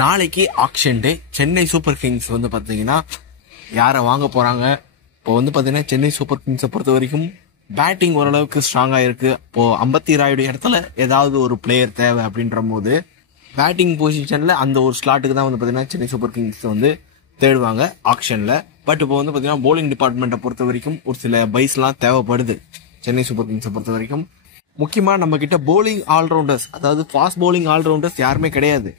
நாளைக்கு ஆக்ஷன் டே. Chennai super Kings வந்து பார்த்தீங்கன்னா யாரை வாங்க போறாங்க? இப்போ வந்து பார்த்தீங்கன்னா சென்னை சூப்பர் கிங்ஸை பொறுத்த வரைக்கும் பேட்டிங் ஓரளவுக்கு ஸ்ட்ராங்காக இருக்கு. இப்போ அம்பத்தி ராயுடு இடத்துல ஏதாவது ஒரு பிளேயர் தேவை அப்படின்ற போது பேட்டிங் பொசிஷன்ல அந்த ஒரு ஸ்லாட்டுக்கு தான் வந்து பார்த்தீங்கன்னா சென்னை சூப்பர் கிங்ஸ் வந்து தேடுவாங்க ஆக்ஷன்ல. பட் இப்போ வந்து பார்த்தீங்கன்னா போலிங் டிபார்ட்மெண்ட்டை பொறுத்த வரைக்கும் ஒரு சில பைஸ்லாம் தேவைப்படுது சென்னை சூப்பர் கிங்ஸை பொறுத்த வரைக்கும். முக்கியமாக நம்ம கிட்ட போலிங் ஆல்ரவுண்டர்ஸ், அதாவது ஃபாஸ்ட் போலிங் ஆல்ரவுண்டர்ஸ் யாருமே கிடையாது.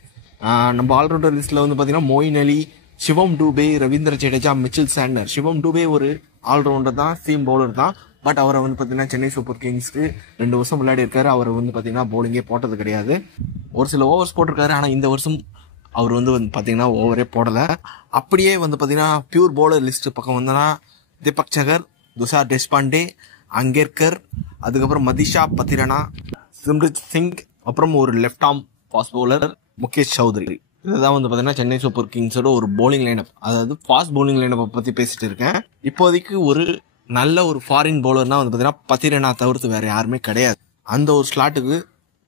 நம்ம ஆல்ரவுண்டர் லிஸ்ட்ல வந்து பார்த்தீங்கன்னா மொயின் அலி, சிவம் டூபே, ரவீந்திர ஜடேஜா, மிச்சல் சாண்டர். சிவம் டூபே ஒரு ஆல்ரவுண்டர் தான், சீம் பவுலர் தான். பட் அவரை வந்து பார்த்தீங்கன்னா சென்னை சூப்பர் கிங்ஸ்க்கு 2 வருஷம் விளையாடி இருக்காரு. அவர் வந்து பார்த்தீங்கன்னா போலிங்கே போட்டது கிடையாது. ஒரு சில ஓவர்ஸ் போட்டிருக்காரு, ஆனால் இந்த வருஷம் அவர் வந்து பார்த்தீங்கன்னா ஓவரே போடலை. அப்படியே வந்து பார்த்தீங்கன்னா பியூர் பவுலர் லிஸ்ட் பக்கம் வந்தோன்னா தீபக் சகர், துஷார் தேஷ்பாண்டே, அங்கேர்கர், அதுக்கப்புறம் மதிஷா பத்திரனா, சிம்ரத் சிங், அப்புறம் ஒரு left arm fast bowler Mukesh Choudhary. இதுதான் வந்து பார்த்தீங்கன்னா சென்னை சூப்பர் கிங்ஸோட ஒரு போலிங் லைனப், அதாவது ஃபாஸ்ட் போலிங் லைனப்பை பற்றி பேசிட்டு இருக்கேன். இப்போதைக்கு ஒரு நல்ல ஒரு ஃபாரின் பவுலர்னா வந்து பார்த்தீங்கன்னா பத்திரனா தவிர்த்து வேற யாருமே கிடையாது. அந்த ஒரு ஸ்லாட்டுக்கு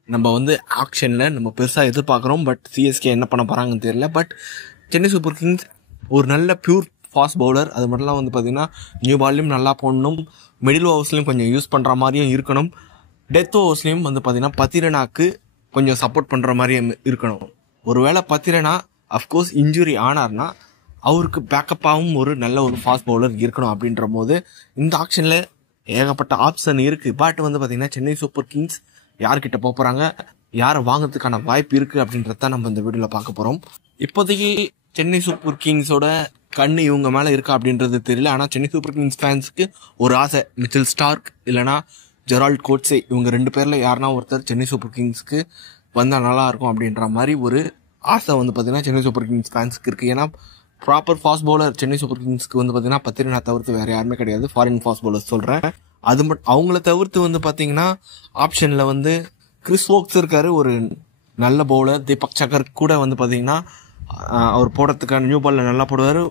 நம்ம வந்து ஆக்ஷன்ல நம்ம பெருசாக எதிர்பார்க்குறோம். பட் சிஎஸ்கே என்ன பண்ண போறாங்கன்னு தெரியல. பட் சென்னை சூப்பர் கிங்ஸ் ஒரு நல்ல பியூர் ஃபாஸ்ட் பவுலர், அது மட்டும்லாம் வந்து பார்த்தீங்கன்னா நியூ பால்லையும் நல்லா போடணும், மிடில் ஓவர்ஸ்லையும் கொஞ்சம் யூஸ் பண்ணுற மாதிரியும் இருக்கணும், டெத் ஓவர்ஸ்லையும் வந்து பார்த்தீங்கன்னா பத்திரனாக்கு கொஞ்சம் சப்போர்ட் பண்ணுற மாதிரியும் இருக்கணும். ஒருவேளை பத்திரனா அஃப்கோர்ஸ் இன்ஜுரி ஆனார்னா அவருக்கு பேக்கப்பாகவும் ஒரு நல்ல ஒரு ஃபாஸ்ட் பவுலர் இருக்கணும். அப்படின்ற போது இந்த ஆக்ஷனில் ஏகப்பட்ட ஆப்ஷன் இருக்குது. பட் வந்து பார்த்தீங்கன்னா சென்னை சூப்பர் கிங்ஸ் யார்கிட்ட போகிறாங்க, யாரை வாங்கிறதுக்கான வாய்ப்பு இருக்குது அப்படின்றத நம்ம இந்த வீடியோவில் பார்க்க போகிறோம். இப்போதைக்கு சென்னை சூப்பர் கிங்ஸோட கண்ணு இவங்க மேலே இருக்கா அப்படின்றது தெரியல. ஆனால் சென்னை சூப்பர் கிங்ஸ் ஃபேன்ஸுக்கு ஒரு ஆசை, மிச்சல் ஸ்டார்க் இல்லைனா ஜெரால்ட் கோட்ஸே, இவங்க 2 பேரில் யாருன்னா ஒருத்தர் சென்னை சூப்பர் கிங்ஸ்க்கு வந்தால் நல்லா இருக்கும் அப்படின்ற மாதிரி ஒரு ஆசை வந்து பார்த்தீங்கன்னா சென்னை சூப்பர் கிங்ஸ் ஃபேன்ஸுக்கு இருக்குது. ஏன்னா proper fast bowler Chennai super கிங்ஸ்க்கு வந்து பார்த்தீங்கன்னா பத்திரனா தவிர்த்து வேறு யாருமே கிடையாது. ஃபாரின் ஃபாஸ்ட் பவுலர் சொல்கிறேன். அது மட்டும் அவங்கள தவிர்த்து வந்து பார்த்தீங்கன்னா ஆப்ஷனில் வந்து கிறிஸ் வோக்ஸ் இருக்காரு, ஒரு நல்ல பவுலர். தீபக் சகர் கூட வந்து பார்த்தீங்கன்னா அவர் போடுறதுக்கான நியூ பாலில் நல்லா போடுவார்.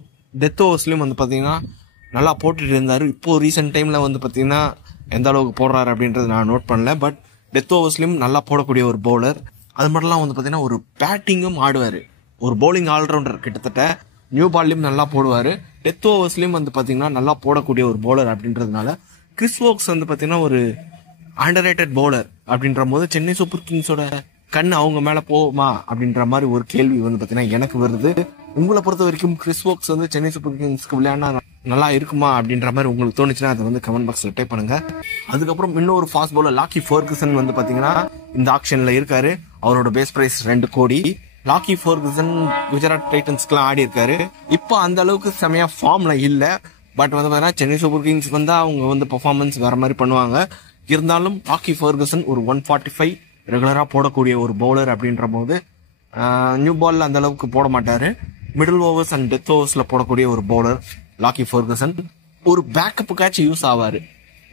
டெத் ஓவர்ஸ்லையும் வந்து பார்த்தீங்கன்னா நல்லா போட்டுட்டு இருந்தார். இப்போது ரீசெண்ட் டைமில் வந்து பார்த்தீங்கன்னா எந்த அளவுக்கு போடுறாரு அப்படின்றது நான் நோட் பண்ணல. பட் டெத் ஓவர்ஸ்லையும் நல்லா போடக்கூடிய ஒரு பவுலர். அது மட்டும்லாம் வந்து பார்த்தீங்கன்னா ஒரு பேட்டிங்கும் ஆடுவார், ஒரு பவுலிங் ஆல்ரவுண்டர். கிட்டத்தட்ட நியூ பால்லையும் நல்லா போடுவார், டெத் ஓவர்ஸ்லையும் வந்து பார்த்தீங்கன்னா நல்லா போடக்கூடிய ஒரு பவுலர். அப்படின்றதுனால கிறிஸ் வோக்ஸ் வந்து பார்த்தீங்கன்னா ஒரு அண்டர்ரேட்டட் பவுலர். அப்படின்ற போது சென்னை சூப்பர் கிங்ஸோட கண் அவங்க மேலே போகுமா அப்படின்ற மாதிரி ஒரு கேள்வி வந்து பார்த்தீங்கன்னா எனக்கு வருது. உங்களை பொறுத்த வரைக்கும் கிறிஸ் வோக்ஸ் வந்து சென்னை சூப்பர் கிங்ஸ்க்கு விளையாடினா நல்லா இருக்குமா அப்படின்ற மாதிரி உங்களுக்கு தோணுச்சுன்னா அதை வந்து கமெண்ட் பாக்ஸில் டைப் பண்ணுங்க. அதுக்கப்புறம் இன்னொரு ஃபாஸ்ட் பவுலர் லாக்கி ஃபெர்குசன் வந்து பார்த்தீங்கன்னா இந்த ஆக்ஷன்ல இருக்காரு. அவரோட பேஸ் பிரைஸ் 2 கோடி. லாக்கி ஃபெர்குசன் குஜராத் டைட்டன்ஸ்க்குலாம் ஆடி இருக்காரு. இப்போ அந்த அளவுக்கு செமையா ஃபார்ம்ல இல்லை. பட் வந்து பார்த்தீங்கன்னா சென்னை சூப்பர் கிங்ஸ் வந்து அவங்க வந்து பெர்ஃபார்மன்ஸ் வேற மாதிரி பண்ணுவாங்க. இருந்தாலும் லாக்கி ஃபெர்குசன் ஒரு 145 ரெகுலராக போடக்கூடிய ஒரு பவுலர். அப்படின்ற போது நியூ பால்ல அந்த அளவுக்கு போட மாட்டாரு, மிடில் ஓவர்ஸ் அண்ட் டெத் ஓவர்ஸ்ல போடக்கூடிய ஒரு பவுலர் லாக்கி ஃபெர்குசன். ஒரு பேக்கப்புக்காச்சும் யூஸ் ஆவார்.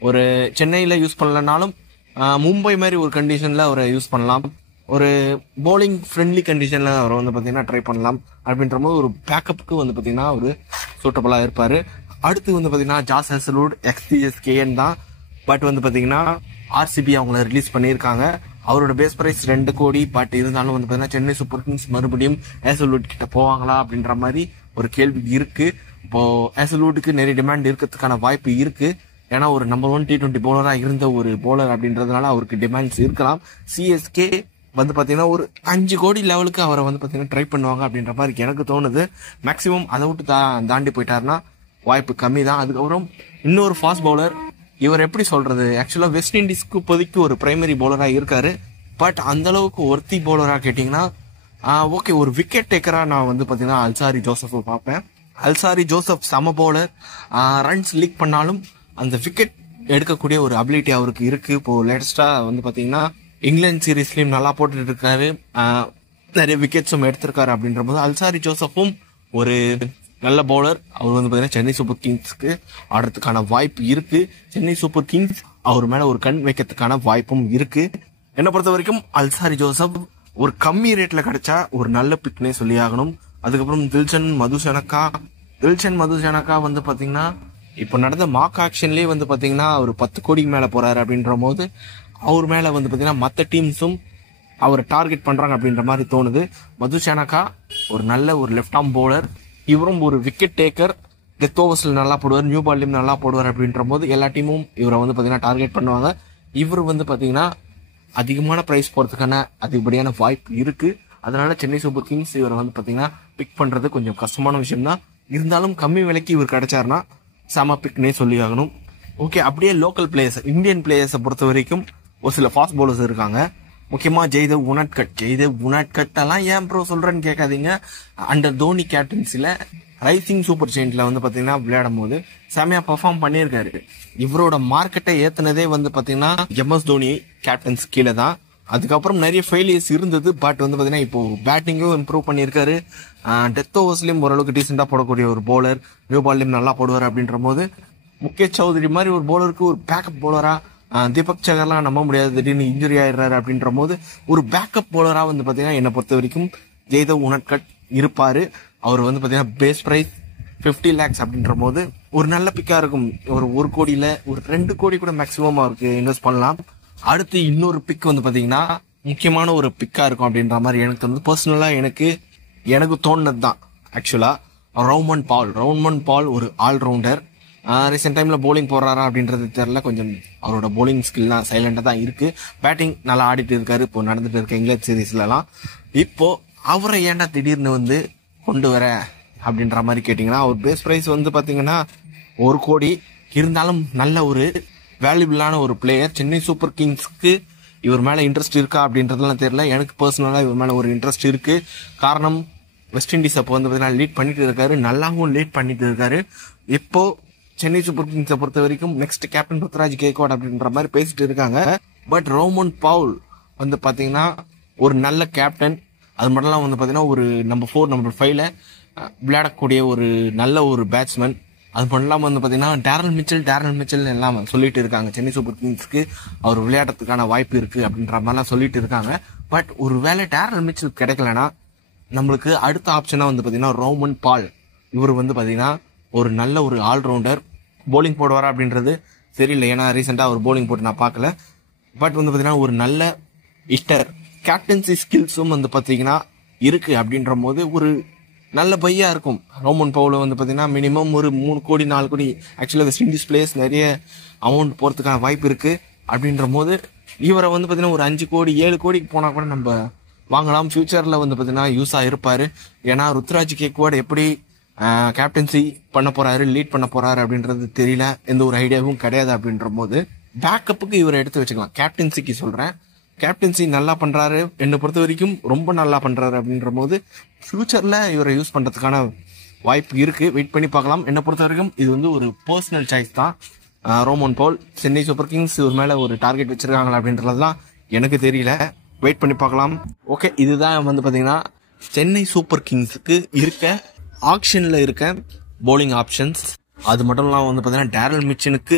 ஒரு சென்னையில் யூஸ் பண்ணலனாலும் மும்பை மாதிரி ஒரு கண்டிஷனில் அவரை யூஸ் பண்ணலாம், ஒரு பவுலிங் ஃப்ரெண்ட்லி கண்டிஷனில் அவரை வந்து பார்த்தீங்கன்னா ட்ரை பண்ணலாம். அப்படின்ற போது ஒரு பேக்கப்புக்கு வந்து பார்த்தீங்கன்னா ஒரு சூட்டபுளாக இருப்பார். அடுத்து வந்து பார்த்தீங்கன்னா ஜாஸ் ஹேசல்வுட் எக்ஸ்சிஎஸ்கேஎன் தான். பட் வந்து பார்த்தீங்கன்னா ஆர்சிபி அவங்கள ரிலீஸ் பண்ணியிருக்காங்க. அவரோட பேஸ் பிரைஸ் 2 கோடி. பட் இருந்தாலும் வந்து பார்த்தீங்கன்னா சென்னை சூப்பர் கிங்ஸ் மறுபடியும் ஹேசல்வுட் கிட்ட போவாங்களா அப்படின்ற மாதிரி ஒரு கேள்வி இருக்கு. இப்போ ஹேசல்வுட்டுக்கு நிறைய டிமாண்ட் இருக்கிறதுக்கான வாய்ப்பு இருக்கு. ஏன்னா ஒரு நம்பர் 1 T20 பவுலராக இருந்த ஒரு பவுலர் அப்படின்றதுனால அவருக்கு டிமாண்ட்ஸ் இருக்கலாம். சிஎஸ்கே வந்து பார்த்தீங்கன்னா ஒரு 5 கோடி லெவலுக்கு அவரை வந்து பார்த்தீங்கன்னா ட்ரை பண்ணுவாங்க அப்படின்ற மாதிரி எனக்கு தோணுது. மேக்ஸிமம் அதை விட்டு தாண்டி போயிட்டாருன்னா வாய்ப்பு கம்மி தான். அதுக்கப்புறம் இன்னொரு ஃபாஸ்ட் பவுலர், இவர் எப்படி சொல்றது, ஆக்சுவலா வெஸ்ட் இண்டீஸ்க்கு இப்போதைக்கு ஒரு பிரைமரி பவுலராக இருக்காரு. பட் அந்த அளவுக்கு ஒர்த்தி பவுலராக கேட்டிங்கன்னா ஓகே, ஒரு விக்கெட் டேக்கராக நான் வந்து பார்த்தீங்கன்னா அல்சாரி ஜோசப் பார்ப்பேன். அல்சாரி ஜோசப் சம பவுலர், ரன்ஸ் லீக் பண்ணாலும் அந்த விக்கெட் எடுக்கக்கூடிய ஒரு அபிலிட்டி அவருக்கு இருக்கு. இப்போ லேட்டஸ்டா வந்து பார்த்தீங்கன்னா இங்கிலாந்து சீரீஸ்லயும் நல்லா போட்டுட்டு இருக்காரு, நிறைய விக்கெட்ஸும் எடுத்திருக்காரு. அப்படின்ற போது அல்சாரி ஜோசப்பும் ஒரு நல்ல பவுலர். அவர் வந்து பார்த்தீங்கன்னா சென்னை சூப்பர் கிங்ஸ்க்கு ஆடுறதுக்கான வாய்ப்பு இருக்கு. சென்னை சூப்பர் கிங்ஸ் அவர் மேல ஒரு கண் வைக்கிறதுக்கான வாய்ப்பும் இருக்கு. என்னை பொறுத்த வரைக்கும் அல்சாரி ஜோசப் ஒரு கம்மி ரேட்ல கிடைச்சா ஒரு நல்ல பிக்னே சொல்லி ஆகணும். அதுக்கப்புறம் தில்ஷன் மதுசேனக்கா வந்து பாத்தீங்கன்னா இப்போ நடந்த மார்க் ஆக்ஷன்லயே வந்து பாத்தீங்கன்னா அவர் 10 கோடிக்கு மேல போறாரு. அப்படின்ற போது அவர் மேல வந்து பாத்தீங்கன்னா மற்ற டீம்ஸும் அவர் டார்கெட் பண்றாங்க அப்படின்ற மாதிரி தோணுது. மதுஷானக்கா ஒரு நல்ல ஒரு லெஃப்ட் ஆர்ம் பவுலர், இவரும் ஒரு விக்கெட் டேக்கர், டெத் ஓவர்ஸ்ல நல்லா போடுவார், நியூ பால்லையும் நல்லா போடுவார். அப்படின்ற போது எல்லா டீமும் இவரை வந்து பாத்தீங்கன்னா டார்கெட் பண்ணுவாங்க. இவர் வந்து பாத்தீங்கன்னா அதிகமான பிரைஸ் போறதுக்கான அதிகப்படியான வாய்ப்பு இருக்கு. அதனால சென்னை சூப்பர் கிங்ஸ் இவரை வந்து பாத்தீங்கன்னா பிக் பண்றது கொஞ்சம் கஷ்டமான விஷயம் தான். இருந்தாலும் கம்மி விலைக்கு இவர் கிடைச்சாருன்னா செம பிக்னே சொல்லி ஆகணும். ஓகே, அப்படியே லோக்கல் பிளேயர்ஸ், இந்தியன் பிளேயர்ஸை பொறுத்த வரைக்கும் ஒரு சில ஃபாஸ்ட் பவுலர்ஸ் இருக்காங்க. முக்கியமா ஜெய்தேவ் உனாட்கட் எல்லாம் ஏன் ப்ரோ சொல்றேன்னு கேட்காதீங்க. அண்டர் தோனி கேப்டன்சில ரைசிங் சூப்பர் ஜெயின்ட்ல வந்து பாத்தீங்கன்னா விளையாடும் போது செமையா பெர்ஃபார்ம் பண்ணியிருக்காரு. இவரோட மார்க்கெட்டை ஏத்துனதே வந்து பாத்தீங்கன்னா எம்எஸ் தோனி கேப்டன்ஸ் கீழே தான். அதுக்கப்புறம் நிறைய ஃபெயிலியர்ஸ் இருந்தது. பட் வந்து பாத்தீங்கன்னா இப்போ பேட்டிங்கும் இம்ப்ரூவ் பண்ணியிருக்காரு. டெத் ஓவர்ஸ்லயும் ஓரளவுக்கு டீசெண்டா போடக்கூடிய ஒரு பவுலர், நியூ பால்லையும் நல்லா போடுவார். அப்படின்ற போது முகேஷ் சௌத்ரி மாதிரி ஒரு பவுலருக்கு ஒரு பேக்கப் பவுலரா, தீபக் சகர்லாம் நம்ப முடியாது, திடீர்னு இன்ஜுரி ஆயிடுறாரு. அப்படின்ற போது ஒரு பேக்கப் பவுலரா வந்து பாத்தீங்கன்னா என்னை பொறுத்த வரைக்கும் ஜெய்தேவ் உனாட்கட் இருப்பாரு. அவர் வந்து பாத்தீங்கன்னா பேஸ் பிரைஸ் 50 lakhs அப்படின்ற போது ஒரு நல்ல பிக்கா இருக்கும். ஒரு கோடியில ஒரு 2 கோடி கூட மேக்சிமம் அவருக்கு இன்வெஸ்ட் பண்ணலாம். அடுத்து இன்னொரு பிக் வந்து பாத்தீங்கன்னா முக்கியமான ஒரு பிக்கா இருக்கும் அப்படின்ற மாதிரி எனக்கு தோணுது. பர்சனலா எனக்கு தோணுனது தான். ஆக்சுவலா ரவுமன் பால் ஒரு ஆல்ரவுண்டர். ரீசெண்ட் டைம்ல போலிங் போடுறாரா அப்படின்றது தெரியல. கொஞ்சம் அவரோட போலிங் ஸ்கில்லாம் சைலண்டா தான் இருக்கு. பேட்டிங் நல்லா ஆடிட்டு இருக்காரு. இப்போ நடந்துட்டு இருக்க இங்கிலாந்து சீரீஸ்ல எல்லாம். இப்போ அவரை ஏன்டா திடீர்னு வந்து கொண்டு வர அப்படின்ற மாதிரி கேட்டீங்கன்னா, அவர் பேஸ் பிரைஸ் வந்து பாத்தீங்கன்னா 1 கோடி. இருந்தாலும் நல்ல ஒரு வேல்யூபிளான ஒரு பிளேயர். சென்னை சூப்பர் கிங்ஸ்க்கு இவர் மேல இன்ட்ரெஸ்ட் இருக்கா அப்படின்றதுலாம் தெரியல. எனக்கு பர்சனலா இவர் மேல ஒரு இன்ட்ரெஸ்ட் இருக்கு. காரணம் வெஸ்ட் இண்டீஸ் அப்போ வந்து பாத்தீங்கன்னா லீட் பண்ணிட்டு இருக்காரு, நல்லாவும் லீட் பண்ணிட்டு இருக்காரு. இப்போ சென்னை சூப்பர் கிங்ஸை பொறுத்த வரைக்கும் நெக்ஸ்ட் கேப்டன் ருத்ராஜ் கேக்வாட் அப்படின்ற மாதிரி பேசிட்டு இருக்காங்க. பட் ரவுமன் பவுல் வந்து பாத்தீங்கன்னா ஒரு நல்ல கேப்டன். அது மட்டும் வந்து பாத்தீங்கன்னா ஒரு நம்பர் 4 நம்பர் 5ல விளையாடக்கூடிய ஒரு நல்ல ஒரு பேட்ஸ்மேன். அது மட்டும் இல்லாம வந்து பாத்தீங்கன்னா டேரல் மிச்சல் எல்லாம் சொல்லிட்டு இருக்காங்க. சென்னை சூப்பர் கிங்ஸ்க்கு அவர் விளையாடுறதுக்கான வாய்ப்பு இருக்கு அப்படின்ற மாதிரிலாம் சொல்லிட்டு இருக்காங்க. பட் ஒரு வேளை டேரல் மிச்சல் கிடைக்கலன்னா நம்மளுக்கு அடுத்த ஆப்ஷனா வந்து பாத்தீங்கன்னா ரவுமன் பால். இவர் வந்து பாத்தீங்கன்னா ஒரு நல்ல ஒரு ஆல்ரவுண்டர். போலிங் போடுவாரா அப்படின்றது தெரியல, ஏன்னா ரீசெண்டா அவர் போலிங் போட்டு நான் பார்க்கல. பட் வந்து பாத்தீங்கன்னா ஒரு நல்ல இஸ்டர், கேப்டன்சி ஸ்கில்ஸும் வந்து பாத்தீங்கன்னா இருக்கு. அப்படின்ற போது ஒரு நல்ல பையா இருக்கும். ரவுமன் பவுல் வந்து பாத்தீங்கன்னா மினிமம் ஒரு 3 கோடி 4 கோடி, ஆக்சுவலா வெஸ்ட் இண்டீஸ் பிளேயர்ஸ் நிறைய அமௌண்ட் போறதுக்கான வாய்ப்பு இருக்கு. அப்படின்ற போது இவரை வந்து பாத்தீங்கன்னா ஒரு 5 கோடி 7 கோடிக்கு போனா கூட நம்ம வாங்கலாம். ஃபியூச்சர்ல வந்து பாத்தீங்கன்னா யூஸா இருப்பாரு. ஏன்னா ருத்ராஜ் கேக்வாட் எப்படி கேப்டன்சி பண்ண போறாரு, லீட் பண்ண போறாரு அப்படின்றது தெரியல, எந்த ஒரு ஐடியாவும் கிடையாது. அப்படின்ற போது பேக்கப்புக்கு இவரை எடுத்து வச்சுக்கலாம். கேப்டன்சிக்கு சொல்றேன், கேப்டன்சி நல்லா பண்றாரு, என்னை பொறுத்த வரைக்கும் ரொம்ப நல்லா பண்றாரு. அப்படின்ற போது ஃபியூச்சர்ல இவரை யூஸ் பண்றதுக்கான வாய்ப்பு இருக்கு. வெயிட் பண்ணி பார்க்கலாம். என்னை பொறுத்த வரைக்கும் இது வந்து ஒரு பர்சனல் சாய்ஸ் தான். Rovman Powell, Chennai super kings இவர் மேல ஒரு டார்கெட் வச்சிருக்காங்களா அப்படின்றதுலாம் எனக்கு தெரியல. வெயிட் பண்ணி பார்க்கலாம். ஓகே, இதுதான் வந்து பாத்தீங்கன்னா சென்னை சூப்பர் கிங்ஸுக்கு இருக்க ஆக்ஷன்ல இருக்க போலிங் ஆப்ஷன்ஸ். அது மட்டும் இல்லாம வந்து பாத்தீங்கன்னா டேரல் மிச்சனுக்கு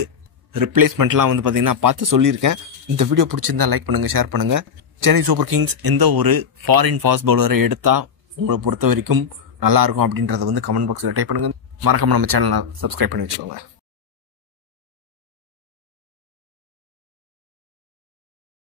ரிப்ளேஸ்மெண்ட்லாம் வந்து பாத்தீங்கன்னா பார்த்து சொல்லியிருக்கேன். இந்த வீடியோ பிடிச்சிருந்தா லைக் பண்ணுங்க, ஷேர் பண்ணுங்க. சென்னை சூப்பர் கிங்ஸ் எந்த ஒரு ஃபாரின் ஃபாஸ்ட் பவுலரை எடுத்தா உங்களை பொறுத்த வரைக்கும் நல்லா இருக்கும் அப்படின்றத வந்து கமெண்ட் பாக்ஸ்ல டைப் பண்ணுங்க. மறக்காம நம்ம சேனலை சப்ஸ்கிரைப் பண்ணி வச்சுக்கோங்க.